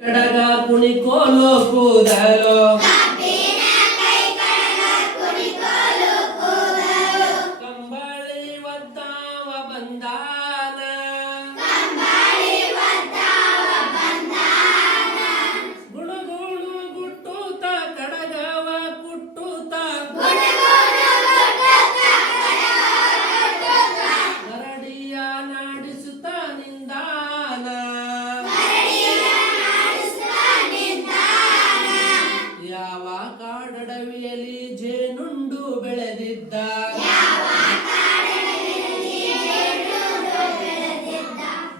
ಕಡಗ ಕುಣಿಕೋಲು ಕೂದಲು ಕಂಬಳಿ ಒದ್ದಾವ ಬಂದಾನ ಗುಣಗುಣು ಗುಟ್ಟೂತ ಕಡಗವ ಕುಟ್ಟೂತ ಕರಡಿಯ ನಾಡಿಸುತ್ತ ನಿಂದಾನ ಯಾವ ಕಾಡಡವಿಯಲ್ಲಿ ಜೇನುಂಡು ಬೆಳೆದಿದ್ದ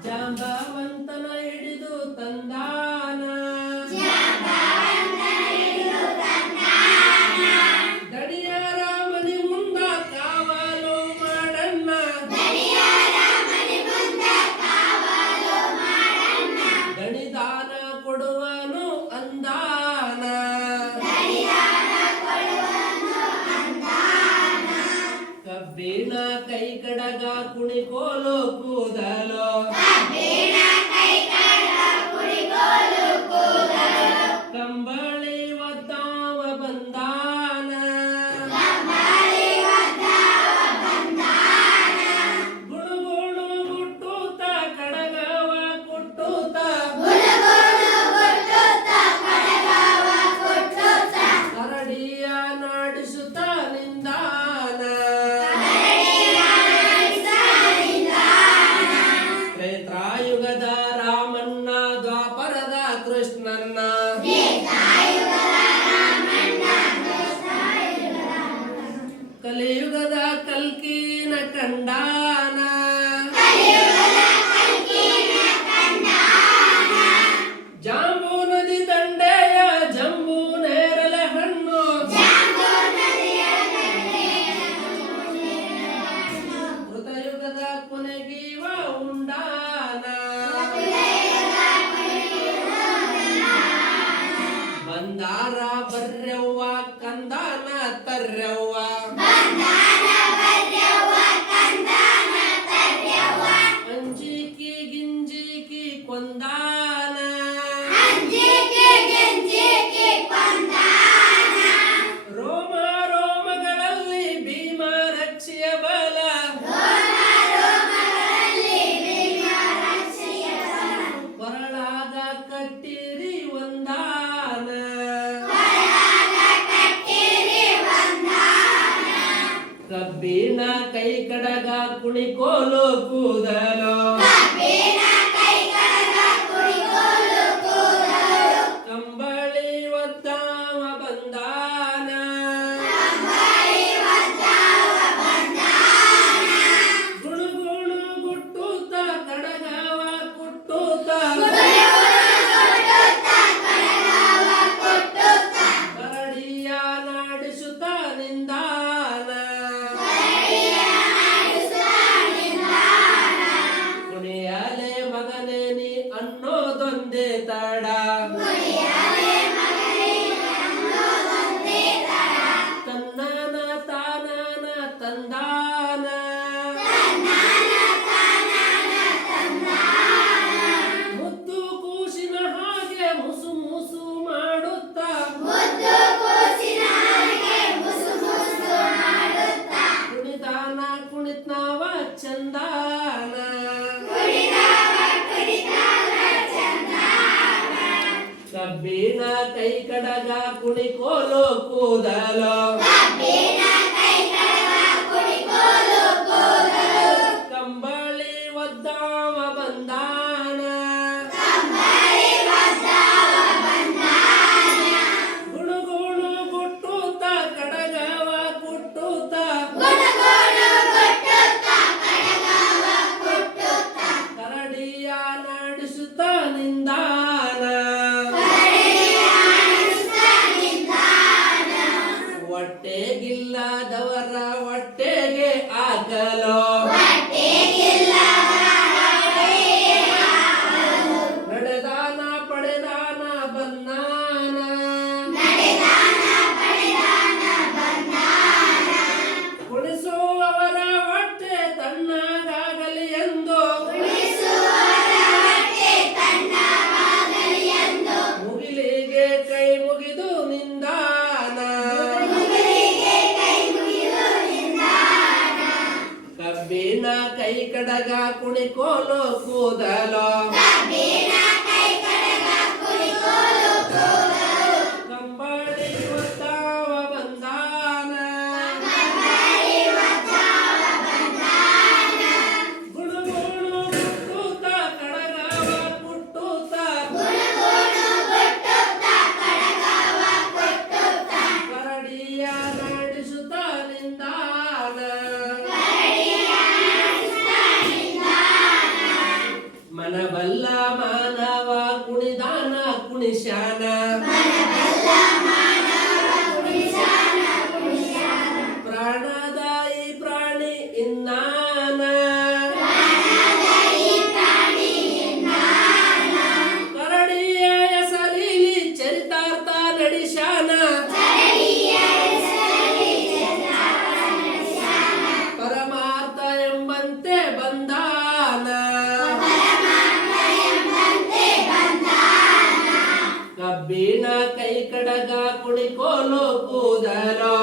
ಜಾಂಬವಂತನ ಹಿಡಿದು ತಂದಾನ ದಡಿಯರ ಮನಿ ಮುಂದ ಕಾವಲು ಮಾಡಣ್ಣ ದಣಿದಾನ ಕೊಡುವನು ಅಂದಾನ ಕಬ್ಬಿಣ ಕೈ ಕಡಗ ಕುಣಿಕೋಲು ಕೂದಲು ಕಂಬಳಿ ಒದ್ದಾವ ಬಂದಾನ ಗುಣಗುಣು ಗುಟ್ಟೂತ ಕಡಗವ ಕುಟ್ಟೂತ ಕರಡಿಯ ನಾಡಿಸುತ್ತ ನಿಂದಾನ ತ್ರೇತಾಯುಗದ ರಾಮಣ್ಣ ದ್ವಾಪರದ ಕೃಷ್ಣನ್ನ ಕಲಿಯುಗದ ಕಲ್ಕಿನ ಕಂಡಾನ ಜಾಂಬೂ ನದಿ ದಂಡೆಯ ಜಂಬೂ ನೇರಳೆ ಹಣ್ಣು ಕೃತಯುಗದ ಕೊನೆಗೀವ ಉಂಡಾನ ಬಂದಾರ ಬರ್ರೆವ್ವ ಕಂದಾನ ತರ್ರೆವ್ವ ಅಂಜಿಕಿ ಗಿಂಜಿಕಿ ಕೊಂದಾನ ರೋಮ ರೋಮಗಳಲ್ಲಿ ಭೀಮ ರಕ್ಷಿಯ ಬಲ ಕೊರಳಾಗ ಕಟ್ಟಿರಿ ಒಂದಾನ ಕಬ್ಬಿಣ ಕೈ ಕಡಗ ಕುಣಿಕೋಲು ಕೂದಲು ಕಂಬಳಿ ಒದ್ದಾವ ಬಂದಾನ ಗುಣಗುಣು ಗುಟ್ಟೂತ ಕಡಗವ ಕುಟ್ಟೂತ ಕರಡಿಯ ನಾಡಿಸುತ್ತ ನಿಂದಾನ ಕುಣಿಯಲೆ ಮಗನೇ ನೀ ಅನ್ನೋದೊಂದೇ ತಡ ತನ್ನಾನ ತಾನಾನ ತಂದಾನ ಮುದ್ದು ಕೂಸಿನ ಹಾಗೆ ಮುಸು ಮುಸು ಮಾಡುತ್ತ ಕುಣಿದಾನ ಕುಣಿತ್ನಾವ ಚಂದಾನ ಕಬ್ಬಿಣ ಕೈ ಕಡಗ ಕುಣಿಕೋಲು ಕೂದಲು ಕಂಬಳಿ ಒದ್ದಾವ ಬಂದಾನ ಗುಣಗುಣು ಗುಟ್ಟೂತ ಕಡಗವ ಕುಟ್ಟೂತ ಕರಡಿಯ ನಾಡಿಸುತ್ತ ನಿಂದಾನ ಹೊಟ್ಟೆಗಿಲ್ಲ ಕಡಗ ಕುಣಿಕೋಲು ಕೂದಲು ಕಂಬಳಿ ಒತ್ತಾವ ಬಂದಾನ ಗುಡುಗುಡು ಗುಟ್ಟುತ್ತ ಕಡಗವ ಕುಟ್ಟುತ್ತ ಕರಡಿಯ ನಡೆಸುತ್ತ ನಿಂದಾನ ಮನಬಲ್ಲ ಮಾನವ ಕುಣಿದಾನ ಕುಣಿಶಾನ ಪ್ರಾಣದಾಯಿ ಪ್ರಾಣಿ ಇನ್ನಾನ ಕರಡಿಯ ಹೆಸರಿಲಿ ಚರಿತಾರ್ಥ ನಡೆಶಾನ ಪರಮಾರ್ಥ ಎಂಬಂತೆ ಬಂದಾನ ಕಬ್ಬಿಣ ಕೈ ಕಡಗ ಕುಣಿಕೋಲು ಕೂದಲು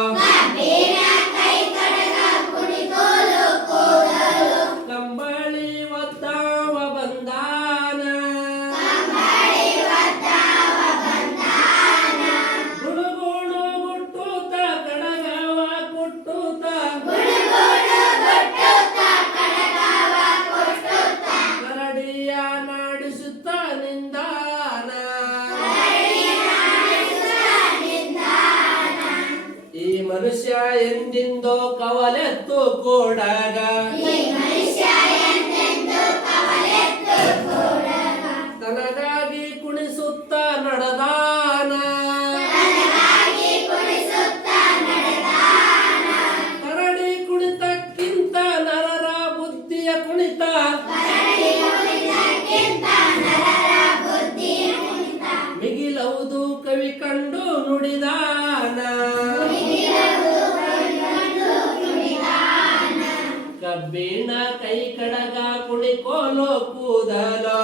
ಕಂಬಳಿ ಒದ್ದಾವ ಬಂದಾನ ಗುಡುಗುಡು ಗುಟ್ಟುತ್ತ ಕಡಗವ ಕುಟ್ಟುತ್ತ ಕರಡಿಯ ನಡೆಸುತ್ತ ನಿಂದಾನ ಈ ಮನುಷ್ಯ ಎಂದಿಂದೋ ಕವಲೆತ್ತು ಕೂಡಗ ತನಗಾಗಿ ಕುಣಿಸುತ್ತ ನಡೆದಾನ ಕರಡಿ ಕುಣಿತಕ್ಕಿಂತ ನರರ ಬುದ್ಧಿಯ ಕುಣಿತ ಮಿಗಿಲವುದು ಕವಿ ಕಂಡು ನುಡಿದಾನ ಕಬ್ಬಿಣ ಕೈ ಕಡಗ ಕುಣಿಕೋಲು ಕೂದಲು